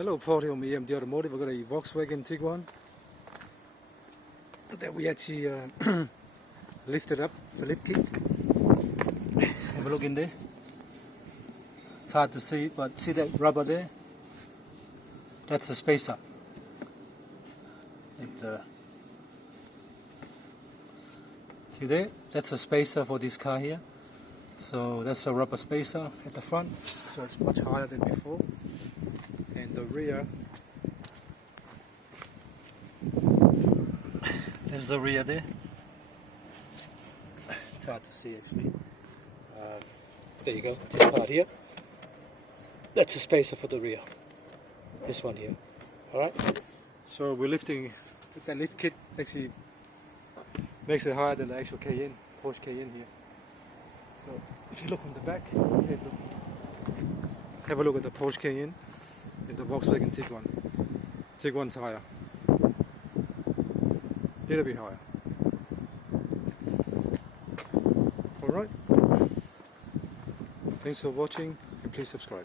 Hello, Paul here from EMD Automotive. We've got a Volkswagen Tiguan that we actually lifted up, the lift kit. Have a look in there. It's hard to see, but see that rubber there? That's a spacer. See there? That's a spacer for this car here. So that's a rubber spacer at the front, so it's much higher than before. And the rear, there's the rear there. It's hard to see actually. There you go, this part here. That's a spacer for the rear. This one here. Alright? So we're lifting, that lift kit actually makes it higher than the actual Cayenne, Porsche Cayenne here. So if you look on the back, have a look at the Porsche Cayenne and the Volkswagen Tiguan. Tiguan's higher. Little bit higher. Alright. Thanks for watching and please subscribe.